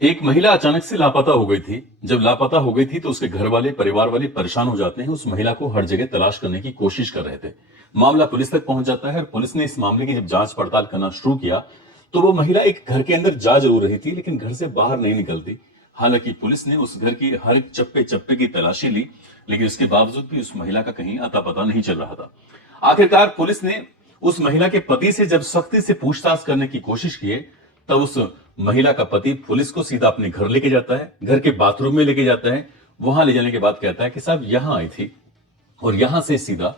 एक महिला अचानक से लापता हो गई थी। जब लापता हो गई थी तो उसके घर वाले, परिवार वाले परेशान हो जाते हैं। उस महिला को हर जगह तलाश करने की कोशिश कर रहे थे। मामला पुलिस तक पहुंच जाता है और पुलिस ने इस मामले की जब जांच पड़ताल करना शुरू किया तो वो महिला एक घर के अंदर जा जरूर रही थी, लेकिन घर से बाहर नहीं निकलती। हालांकि पुलिस ने उस घर की हर एक चप्पे चप्पे की तलाशी ली, लेकिन उसके बावजूद भी उस महिला का कहीं अता पता नहीं चल रहा था। आखिरकार पुलिस ने उस महिला के पति से जब सख्ती से पूछताछ करने की कोशिश की, तब उस महिला का पति पुलिस को सीधा अपने घर लेके जाता है, घर के बाथरूम में लेके जाता है। वहां ले जाने के बाद कहता है कि साहब यहां आई थी, और यहां से सीधा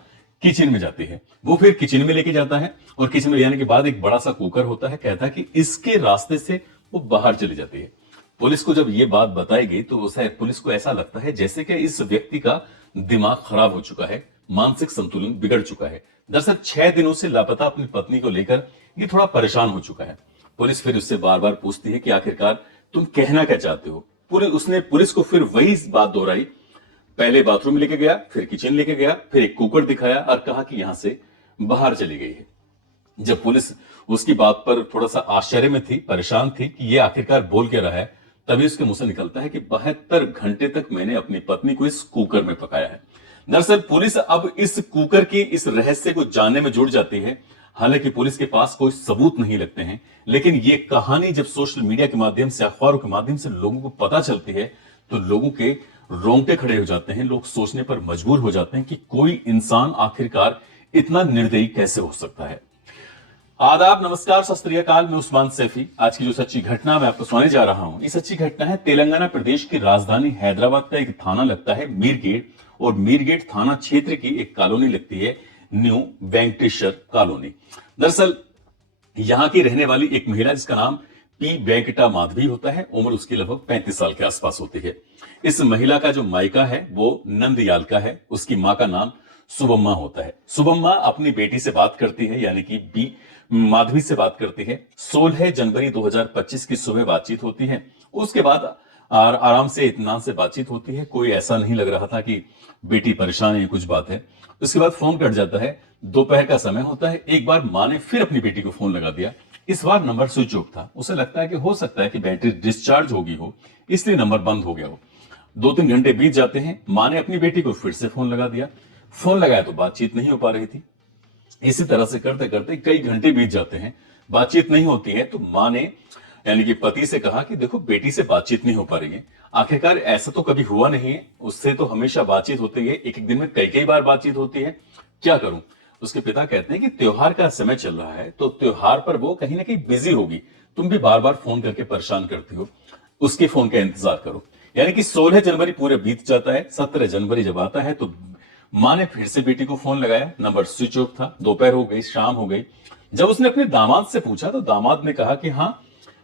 किचन में जाती है। वो फिर किचन में लेके जाता है और किचन में ले जाने के बाद एक बड़ा सा कुकर होता है, कहता है कि इसके रास्ते से वो बाहर चली जाती है। पुलिस को जब ये बात बताई गई तो पुलिस को ऐसा लगता है जैसे कि इस व्यक्ति का दिमाग खराब हो चुका है, मानसिक संतुलन बिगड़ चुका है। दरअसल 6 दिनों से लापता अपनी पत्नी को लेकर ये थोड़ा परेशान हो चुका है। पुलिस फिर उससे बार बार पूछती है कि आखिरकार तुम कहना क्या चाहते हो। पूरे उसने पुलिस को फिर वही बात दोहराई। पहले बाथरूम लेके गया, फिर किचन लेके गया, फिर एक कुकर दिखाया और कहा कि यहां से बाहर चली गई है। जब पुलिस उसकी बात पर थोड़ा सा आश्चर्य में थी, परेशान थी कि ये आखिरकार बोल क्या रहा है, तभी उसके मुंह से निकलता है कि 72 घंटे तक मैंने अपनी पत्नी को इस कुकर में पकाया है। दरअसल पुलिस अब इस कुकर की इस रहस्य को जानने में जुड़ जाती है। हालांकि पुलिस के पास कोई सबूत नहीं लगते हैं, लेकिन ये कहानी जब सोशल मीडिया के माध्यम से, अखबारों के माध्यम से लोगों को पता चलती है तो लोगों के रोंगटे खड़े हो जाते हैं। लोग सोचने पर मजबूर हो जाते हैं कि कोई इंसान आखिरकार इतना निर्दयी कैसे हो सकता है। आदाब, नमस्कार, सत श्री अकाल। मैं उस्मान सैफी। आज की जो सच्ची घटना मैं आपको सुनाने जा रहा हूं, ये सच्ची घटना है तेलंगाना प्रदेश की राजधानी हैदराबाद का एक थाना लगता है मीरगेट, और मीरगेट थाना क्षेत्र की एक कॉलोनी लगती है न्यू वेंकटेश्वर कॉलोनी। दरअसल यहां की रहने वाली एक महिला जिसका नाम पी वेंकटा माधवी होता है, उम्र उसकी लगभग 35 साल के आसपास होती है। इस महिला का जो मायका है वो नंदयाल का है। उसकी मां का नाम सुबम्मा होता है। सुबम्मा अपनी बेटी से बात करती है, यानी कि बी माधवी से बात करती है। 16 जनवरी 2025 की सुबह बातचीत होती है। उसके बाद आराम से इत्मीनान से बातचीत होती है। कोई ऐसा नहीं लग रहा था कि बेटी परेशान है, कुछ बात है। उसके बाद फोन कट जाता है। दोपहर का समय होता है। एक बार मां ने फिर अपनी बेटी को फोन लगा दिया। इस बार नंबर स्विच ऑफ था। उसे लगता है कि हो सकता है कि बैटरी डिस्चार्ज होगी हो, इसलिए नंबर बंद हो गया हो। 2-3 घंटे बीत जाते हैं। मां ने अपनी बेटी को फिर से फोन लगा दिया। फोन लगाया तो बातचीत नहीं हो पा रही थी। इसी तरह से करते करते कई घंटे बीत जाते हैं, बातचीत नहीं होती है। तो मां ने यानी कि पति से कहा कि देखो बेटी से बातचीत नहीं हो पा रही है, आखिरकार ऐसा तो कभी हुआ नहीं है, उससे तो हमेशा बातचीत होती है, एक एक दिन में कई कई बार बातचीत होती है, क्या करूं। उसके पिता कहते हैं कि त्योहार का समय चल रहा है, तो त्योहार पर वो कहीं ना कहीं बिजी होगी, तुम भी बार बार फोन करके परेशान करती हो, उसके फोन का इंतजार करो। यानी कि 16 जनवरी पूरे बीत जाता है। 17 जनवरी जब आता है तो मां ने फिर से बेटी को फोन लगाया, नंबर स्विच ऑफ था। दोपहर हो गई, शाम हो गई। जब उसने अपने दामाद से पूछा तो दामाद ने कहा कि हाँ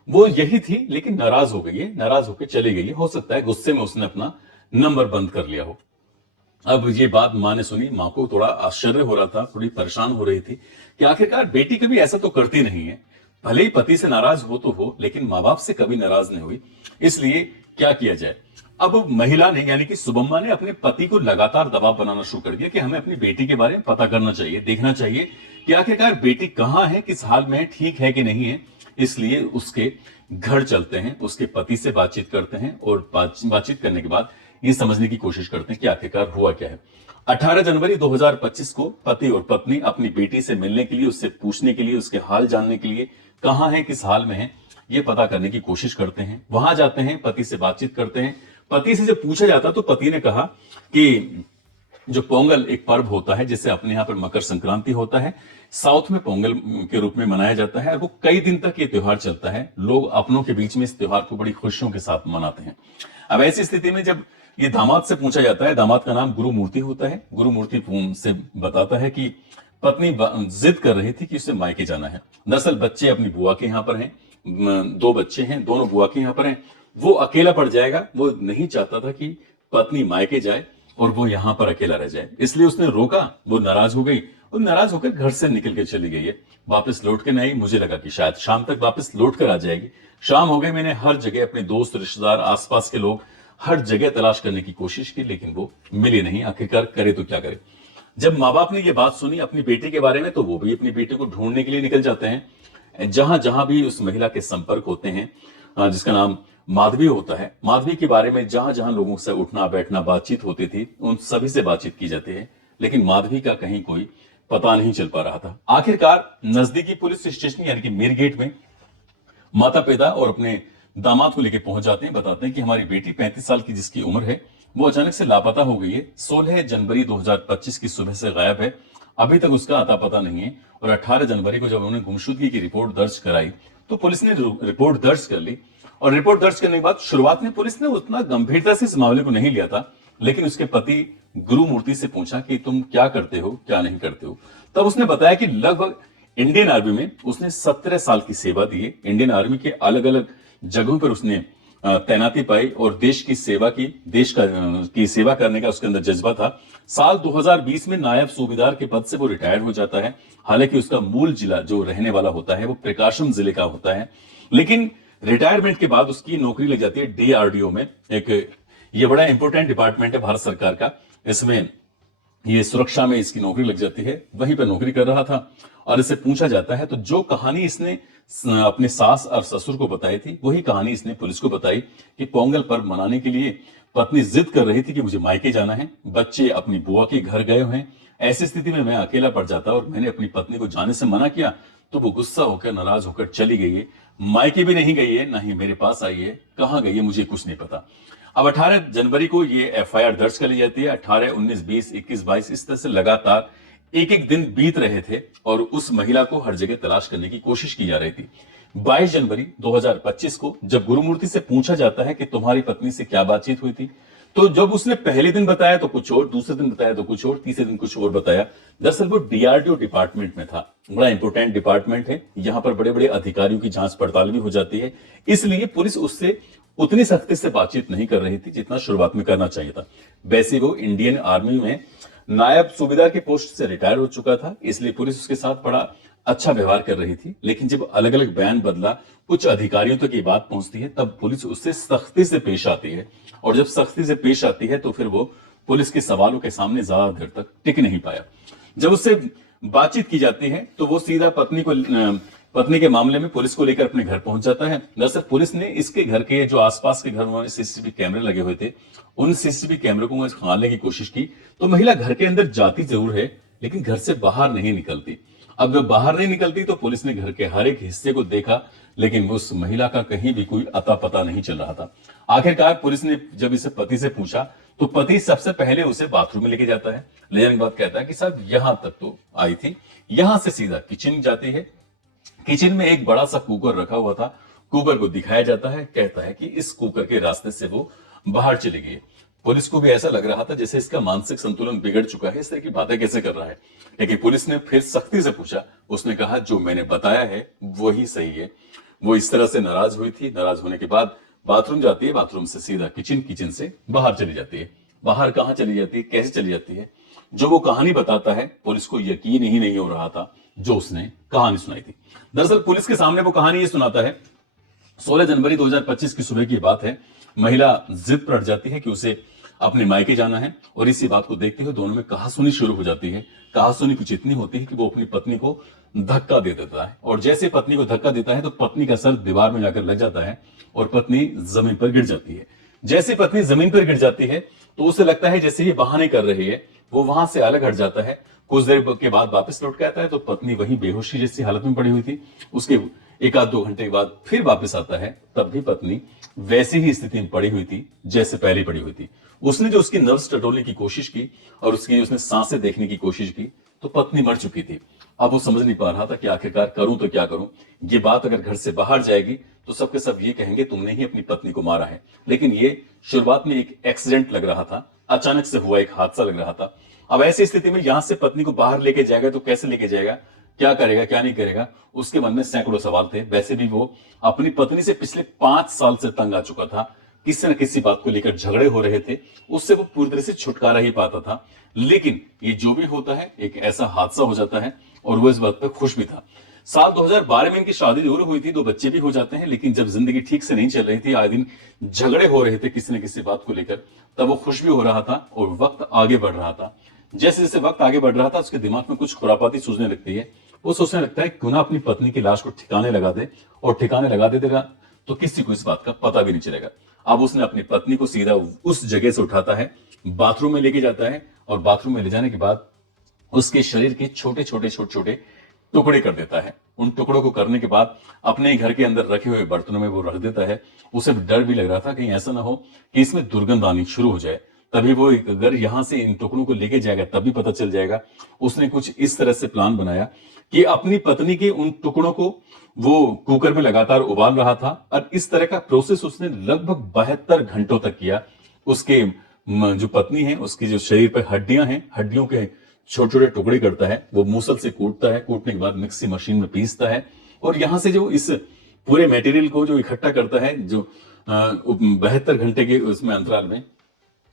वो यही थी, लेकिन नाराज हो गई है, नाराज होकर चली गई है, हो सकता है गुस्से में उसने अपना नंबर बंद कर लिया हो। अब ये बात मां ने सुनी। मां को थोड़ा आश्चर्य हो रहा था, थोड़ी परेशान हो रही थी कि आखिरकार बेटी कभी ऐसा तो करती नहीं है, भले ही पति से नाराज हो तो हो, लेकिन मां बाप से कभी नाराज नहीं हुई, इसलिए क्या किया जाए। अब महिला ने यानी कि सुबम्मा ने अपने पति को लगातार दबाव बनाना शुरू कर दिया कि हमें अपनी बेटी के बारे में पता करना चाहिए, देखना चाहिए कि आखिरकार बेटी कहां है, किस हाल में है, ठीक है कि नहीं है। इसलिए उसके घर चलते हैं, उसके पति से बातचीत करते हैं और बातचीत करने के बाद ये समझने की कोशिश करते हैं कि आखिरकार हुआ क्या है। 18 जनवरी 2025 को पति और पत्नी अपनी बेटी से मिलने के लिए, उससे पूछने के लिए, उसके हाल जानने के लिए, कहां है, किस हाल में है, ये पता करने की कोशिश करते हैं। वहां जाते हैं, पति से बातचीत करते हैं। पति से जब पूछा जाता तो पति ने कहा कि जो पोंगल एक पर्व होता है, जिससे अपने यहां पर मकर संक्रांति होता है, साउथ में पोंगल के रूप में मनाया जाता है, और वो कई दिन तक ये त्योहार चलता है। लोग अपनों के बीच में इस त्योहार को बड़ी खुशियों के साथ मनाते हैं। अब ऐसी स्थिति में जब ये दामाद से पूछा जाता है, दामाद का नाम गुरु मूर्ति होता है, गुरु मूर्ति से बताता है कि पत्नी जिद कर रही थी कि उसे मायके जाना है। दरअसल बच्चे अपनी बुआ के यहाँ पर हैं, 2 बच्चे हैं, दोनों बुआ के यहाँ पर हैं। वो अकेला पड़ जाएगा, वो नहीं चाहता था कि पत्नी मायके जाए और वो यहां पर अकेला रह जाए, इसलिए उसने रोका। वो नाराज हो गई और नाराज होकर घर से निकल के चली गई है, वापस लौट के नहीं। मुझे लगा कि शायद शाम तक वापस लौट कर आ जाएगी। शाम हो गई, मैंने हर जगह अपने दोस्त, रिश्तेदार, आसपास के लोग, हर जगह तलाश करने की कोशिश की, लेकिन वो मिली नहीं। आखिरकार करे तो क्या करे। जब माँ बाप ने ये बात सुनी अपनी बेटी के बारे में, तो वो भी अपनी बेटी को ढूंढने के लिए निकल जाते हैं। जहां जहां भी उस महिला के संपर्क होते हैं, जिसका नाम माधवी होता है। माधवी के बारे में जहां जहां लोगों से उठना बैठना बातचीत होती थी उन सभी से बातचीत की जाती है, लेकिन माधवी का कहीं कोई पता नहीं चल पा रहा था। आखिरकार नजदीकी पुलिस स्टेशन यानी कि मीरगेट में माता पिता और अपने दामाद को लेकर पहुंच जाते हैं, बताते हैं कि हमारी बेटी 35 साल की जिसकी उम्र है वो अचानक से लापता हो गई है। 16 जनवरी 2025 की सुबह से गायब है, अभी तक उसका अता पता नहीं है। और 18 जनवरी को जब उन्होंने गुमशुदगी की रिपोर्ट दर्ज कराई तो पुलिस ने रिपोर्ट दर्ज कर ली। और रिपोर्ट दर्ज करने के बाद शुरुआत में पुलिस ने उतना गंभीरता से इस मामले को नहीं लिया था, लेकिन उसके पति गुरुमूर्ति से पूछा कि तुम क्या करते हो क्या नहीं करते हो। तब उसने बताया कि लगभग इंडियन आर्मी में उसने 17 साल की सेवा दी है। इंडियन आर्मी के अलग अलग जगहों पर उसने तैनाती पाई और देश की सेवा करने का उसके अंदर जज्बा था। साल 2020 में नायब सूबेदार के पद से वो रिटायर हो जाता है। हालांकि उसका मूल जिला जो रहने वाला होता है वो प्रकाशम जिले का होता है, लेकिन रिटायरमेंट के बाद उसकी नौकरी लग जाती है डीआरडीओ में। ये बड़ा इंपॉर्टेंट डिपार्टमेंट है भारत सरकार का, इसमें ये सुरक्षा में इसकी नौकरी लग जाती है। वहीं पर नौकरी कर रहा था और इससे पूछा जाता है तो जो कहानी इसने अपने सास और ससुर को बताई थी वही कहानी इसने पुलिस को बताई कि पोंगल पर्व मनाने के लिए पत्नी जिद कर रही थी कि मुझे मायके जाना है, बच्चे अपनी बुआ के घर गए हुए हैं, ऐसी स्थिति में मैं अकेला पड़ जाता और मैंने अपनी पत्नी को जाने से मना किया तो वो गुस्सा होकर नाराज होकर चली गई है, मायके भी नहीं गई है ना ही मेरे पास आई है, कहां गई है मुझे कुछ नहीं पता। अब 18 जनवरी को ये एफआईआर दर्ज कर ली जाती है। 18, 19, 20, 21, 22 इस तरह से लगातार एक एक दिन बीत रहे थे और उस महिला को हर जगह तलाश करने की कोशिश की जा रही थी। 22 जनवरी 2025 को जब गुरुमूर्ति से पूछा जाता है कि तुम्हारी पत्नी से क्या बातचीत हुई थी, तो जब उसने पहले दिन बताया तो कुछ और, दूसरे दिन बताया तो कुछ और, तीसरे दिन कुछ और बताया। दरअसल वो डीआरडीओ डिपार्टमेंट में था, बड़ा इंपॉर्टेंट डिपार्टमेंट है, यहां पर बड़े बड़े अधिकारियों की जांच पड़ताल भी हो जाती है, इसलिए पुलिस उससे उतनी सख्ती से बातचीत नहीं कर रही थी जितना शुरुआत में करना चाहिए था। वैसे वो इंडियन आर्मी में नायब सूबेदार की पोस्ट से रिटायर हो चुका था, इसलिए पुलिस उसके साथ बड़ा अच्छा व्यवहार कर रही थी। लेकिन जब अलग अलग बयान बदला, उच्च अधिकारियों तक ये बात पहुंचती है, तब पुलिस उससे सख्ती से पेश आती है। और जब सख्ती से पेश आती है तो फिर वो पुलिस के सवालों के सामने ज्यादा देर तक टिक नहीं पाया। जब उससे बातचीत की जाती है तो वो सीधा पत्नी के मामले में पुलिस को लेकर अपने घर पहुंच जाता है। दरअसल पुलिस ने इसके घर के जो आसपास के घर में सीसीटीवी कैमरे लगे हुए थे, उन सीसीटीवी कैमरे को खंगालने की कोशिश की तो महिला घर के अंदर जाती जरूर है लेकिन घर से बाहर नहीं निकलती। अब जब बाहर नहीं निकलती तो पुलिस ने घर के हर एक हिस्से को देखा, लेकिन उस महिला का कहीं भी कोई अता पता नहीं चल रहा था। आखिरकार पुलिस ने जब इसे पति से पूछा तो पति सबसे पहले उसे बाथरूम में लेके जाता है। ले जाने के बाद कहता है कि साहब यहां तक तो आई थी, यहां से सीधा किचन जाती है। किचन में एक बड़ा सा कुकर रखा हुआ था, कुकर को दिखाया जाता है, कहता है कि इस कुकर के रास्ते से वो बाहर चली गई। पुलिस को भी ऐसा लग रहा था जैसे इसका मानसिक संतुलन बिगड़ चुका है, इस तरह की बातें कैसे कर रहा है। लेकिन पुलिस ने फिर सख्ती से पूछा, उसने कहा जो मैंने बताया है वही सही है। वो इस तरह से नाराज हुई थी, नाराज होने के बाद बाथरूम जाती है, बाथरूम से सीधा किचन, किचन से बाहर चली जाती है। बाहर कहां चली जाती है, कैसे चली जाती है, जो वो कहानी बताता है पुलिस को यकीन ही नहीं हो रहा था जो उसने कहानी सुनाई थी। दरअसल पुलिस के सामने वो कहानी ये सुनाता है। 16 जनवरी 2025 की सुबह की बात है। महिला जिद पर अड़ जाती है कि उसे अपने मायके जाना है और इसी बात को देखते हुए दोनों में कहासुनी शुरू हो जाती है। कहासुनी कुछ इतनी होती है कि वो अपनी पत्नी को धक्का दे देता है और जैसे पत्नी को धक्का देता है तो पत्नी का सर दीवार में जाकर लग जाता है और पत्नी जमीन पर गिर जाती है। जैसे पत्नी जमीन पर गिर जाती है तो उसे लगता है जैसे ये बहाने कर रही है, वो वहां से अलग हट जाता है। कुछ देर के बाद वापस लौट के आता है तो पत्नी वहीं बेहोशी जैसी हालत में पड़ी हुई थी। उसके एक आध 2 घंटे के बाद फिर वापस आता है, तब भी पत्नी वैसी ही स्थिति में पड़ी हुई थी जैसे पहले पड़ी हुई थी। उसने जो उसकी नर्व्स टटोलने की कोशिश की और उसने सांसें देखने की कोशिश की तो पत्नी मर चुकी थी। अब वो समझ नहीं पा रहा था कि आखिरकार करूं तो क्या करूं। ये बात अगर घर से बाहर जाएगी तो सबके सब ये कहेंगे तुमने ही अपनी पत्नी को मारा है। लेकिन ये शुरुआत में एक एक्सीडेंट लग रहा था, अचानक से हुआ एक हादसा लग रहा था। अब ऐसी स्थिति में यहां से पत्नी को बाहर लेके जाएगा तो कैसे लेके जाएगा, क्या करेगा क्या नहीं करेगा, उसके मन में सैकड़ों सवाल थे। वैसे भी वो अपनी पत्नी से पिछले 5 साल से तंग आ चुका था, किसी न किसी बात को लेकर झगड़े हो रहे थे, उससे वो पूरी तरह से छुटकारा ही पाता था। लेकिन ये जो भी होता है एक ऐसा हादसा हो जाता है और वो इस बात पर खुश भी था। साल 2012 में इनकी शादी जरूर हुई थी, 2 बच्चे भी हो जाते हैं, लेकिन जब जिंदगी ठीक से नहीं चल रही थी, आए दिन झगड़े हो रहे थे किसी न किसी बात को लेकर, तब वो खुश भी हो रहा था और वक्त आगे बढ़ रहा था। जैसे जैसे वक्त आगे बढ़ रहा था उसके दिमाग में कुछ खुरापाती सूझने लगती है। वो सोचने लगता है क्यों ना अपनी पत्नी की लाश को ठिकाने लगा दे, और ठिकाने लगा दे देगा तो किसी को इस बात का पता भी नहीं चलेगा। अब उसने अपनी पत्नी को सीधा उस जगह से उठाता है, बाथरूम में लेके जाता है और बाथरूम में ले जाने के बाद उसके शरीर के छोटे छोटे छोटे छोटे टुकड़े कर देता है। उन टुकड़ों को करने के बाद अपने घर के अंदर रखे हुए बर्तनों में वो रख देता है। उसे डर भी लग रहा था कहीं ऐसा ना हो कि इसमें दुर्गंध आनी शुरू हो जाए, तभी वो अगर यहां से इन टुकड़ों को लेके जाएगा तभी पता चल जाएगा। उसने कुछ इस तरह से प्लान बनाया कि अपनी पत्नी के उन टुकड़ों को वो कुकर में लगातार उबाल रहा था और इस तरह का प्रोसेस उसने लगभग 72 घंटों तक किया। उसके जो पत्नी है उसके जो शरीर पर हड्डियां हैं, हड्डियों के छोटे छोटे टुकड़े करता है, वो मूसल से कूटता है, कूटने के बाद मिक्सी मशीन में पीसता है और यहां से जो इस पूरे मटेरियल को जो इकट्ठा करता है, जो 72 घंटे के उसमें अंतराल में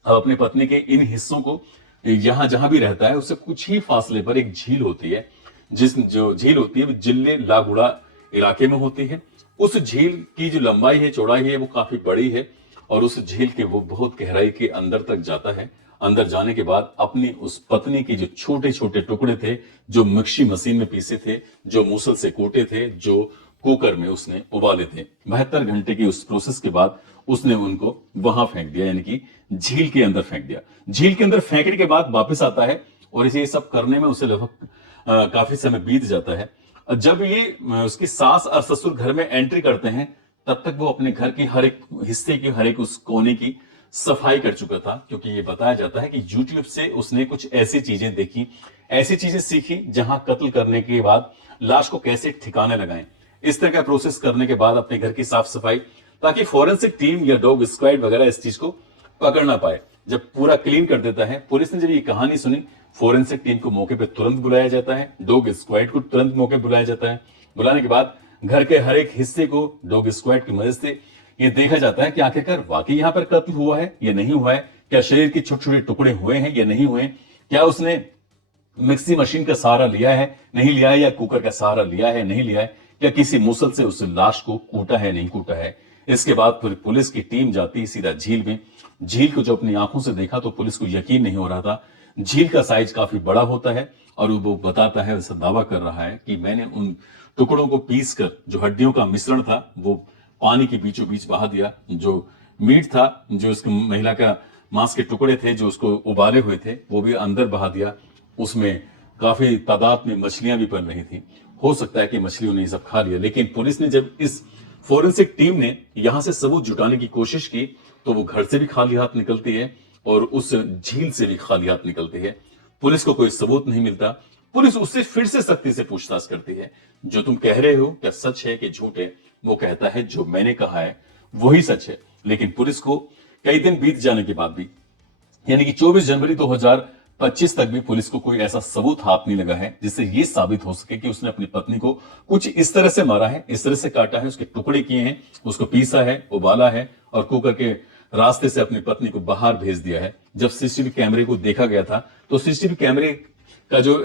अब अपनी पत्नी के इन हिस्सों को यहां जहां भी रहता है उससे कुछ ही फासले पर एक झील होती है, जो झील होती है जिले लागुड़ा इलाके में होती है। उस झील की जो लंबाई है, चौड़ाई है, वो काफी बड़ी है और उस झील के वो बहुत गहराई के अंदर तक जाता है। अंदर जाने के बाद अपनी उस पत्नी के जो छोटे छोटे टुकड़े थे, जो मिक्सी मशीन में पीसे थे, जो मूसल से कूटे थे, जो कुकर में उसने उबाले थे, 72 घंटे की उस प्रोसेस के बाद उसने उनको वहां फेंक दिया, यानी कि झील के अंदर फेंक दिया। झील के अंदर फेंकने के बाद वापस आता है और इसे सब करने में उसे लगभग काफी समय बीत जाता है। जब ये उसकी सास और ससुर घर में एंट्री करते हैं तब तक वो अपने घर के हर एक हिस्से की, हर एक उस कोने की सफाई कर चुका था, क्योंकि ये बताया जाता है कि यूट्यूब से उसने कुछ ऐसी चीजें देखी, ऐसी चीजें सीखी जहां कत्ल करने के बाद लाश को कैसे ठिकाने लगाएं। इस तरह का प्रोसेस करने के बाद अपने घर की साफ सफाई, ताकि फॉरेंसिक टीम या डॉग स्क्वाड वगैरह इस चीज को पकड़ ना पाए। जब पूरा क्लीन कर देता है, पुलिस ने जब ये कहानी सुनी, फॉरेंसिक टीम को मौके पर तुरंत बुलाया जाता है, डॉग स्क्वाड को तुरंत मौके बुलाया जाता है। बुलाने के बाद घर के हर एक हिस्से को डॉग स्क्वाड की मदद से ये देखा जाता है कि आखिरकार वाकई यहां पर कत्ल हुआ है या नहीं हुआ है, क्या शरीर के छोटे छोटे टुकड़े हुए हैं या नहीं हुए, क्या उसने मिक्सी मशीन का सहारा लिया है नहीं लिया है, या कुकर का सहारा लिया है नहीं लिया है, या किसी मुसल से उस लाश को कूटा है नहीं कूटा है। इसके बाद फिर पुलिस की टीम जाती है सीधा झील में। झील को जो अपनी आंखों से देखा तो पुलिस को यकीन नहीं हो रहा था। झील का साइज काफी बड़ा होता है और वो बताता है, वैसा दावा कर रहा है कि मैंने उन टुकड़ों को पीस कर, जो हड्डियों का मिश्रण था, वो पानी के बीचों बीच बहा दिया। जो मीट था, जो उसकी महिला का मांस के टुकड़े थे जो उसको उबाले हुए थे, वो भी अंदर बहा दिया। उसमें काफी तादाद में मछलियां भी पल रही थी। हो सकता है कि मछलियों ने सब खा लिया, लेकिन पुलिस ने जब इस फोरेंसिक टीम ने यहां से सबूत जुटाने की कोशिश की तो वो घर से भी खाली हाथ निकलती है और उस झील से भी खाली हाथ निकलती है। पुलिस को कोई सबूत नहीं मिलता। पुलिस उससे फिर से सख्ती से पूछताछ करती है, जो तुम कह रहे हो क्या सच है कि झूठ है? वो कहता है जो मैंने कहा है वही सच है। लेकिन पुलिस को कई दिन बीत जाने के बाद भी, यानी कि 24 जनवरी 2025 तक भी पुलिस को कोई ऐसा सबूत हाथ नहीं लगा है जिससे यह साबित हो सके कि उसने अपनी पत्नी को कुछ इस तरह से मारा है, इस तरह से काटा है, उसके टुकड़े किए हैं, उसको पीसा है, उबाला है और कुकर के रास्ते से अपनी पत्नी को बाहर भेज दिया है। जब सीसीटीवी कैमरे को देखा गया था तो सीसीटीवी कैमरे का जो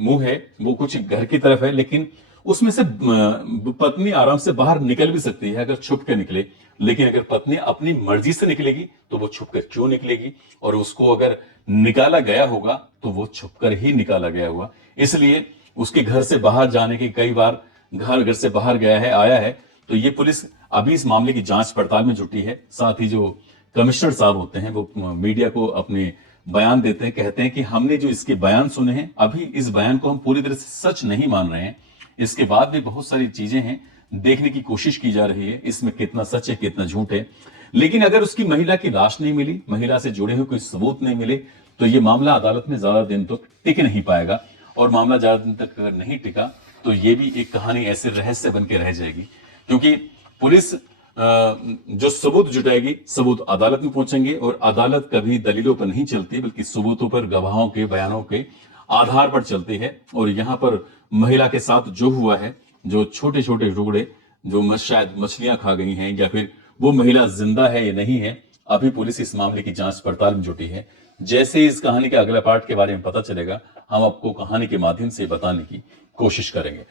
मुंह है वो कुछ घर की तरफ है, लेकिन उसमें से पत्नी आराम से बाहर निकल भी सकती है अगर छुप के निकले। लेकिन अगर पत्नी अपनी मर्जी से निकलेगी तो वो छुपकर क्यों निकलेगी? और उसको अगर निकाला गया होगा तो वो छुपकर ही निकाला गया होगा। इसलिए उसके घर से बाहर जाने की, कई बार घर से बाहर गया है, आया है। तो ये पुलिस अभी इस मामले की जांच पड़ताल में जुटी है। साथ ही जो कमिश्नर साहब होते हैं वो मीडिया को अपने बयान देते हैं, कहते हैं कि हमने जो इसके बयान सुने हैं, अभी इस बयान को हम पूरी तरह से सच नहीं मान रहे हैं। इसके बाद भी बहुत सारी चीजें हैं, देखने की कोशिश की जा रही है इसमें कितना सच है कितना झूठ है। लेकिन अगर उसकी महिला की लाश नहीं मिली, महिला से जुड़े हुए कोई सबूत नहीं मिले, तो ये मामला अदालत में ज्यादा दिन तक टिक नहीं पाएगा। और मामला ज्यादा दिन तक अगर नहीं टिका तो ये भी एक कहानी ऐसे रहस्य बन के रह जाएगी, क्योंकि पुलिस जो सबूत जुटाएगी, सबूत अदालत में पहुंचेंगे और अदालत कभी दलीलों पर नहीं चलती बल्कि सबूतों पर, गवाहों के बयानों के आधार पर चलती है। और यहां पर महिला के साथ जो हुआ है, जो छोटे छोटे टुकड़े, जो शायद मछलियां खा गई हैं या फिर वो महिला जिंदा है या नहीं है, अभी पुलिस इस मामले की जांच पड़ताल में जुटी है। जैसे ही इस कहानी के अगला पार्ट के बारे में पता चलेगा, हम आपको कहानी के माध्यम से बताने की कोशिश करेंगे।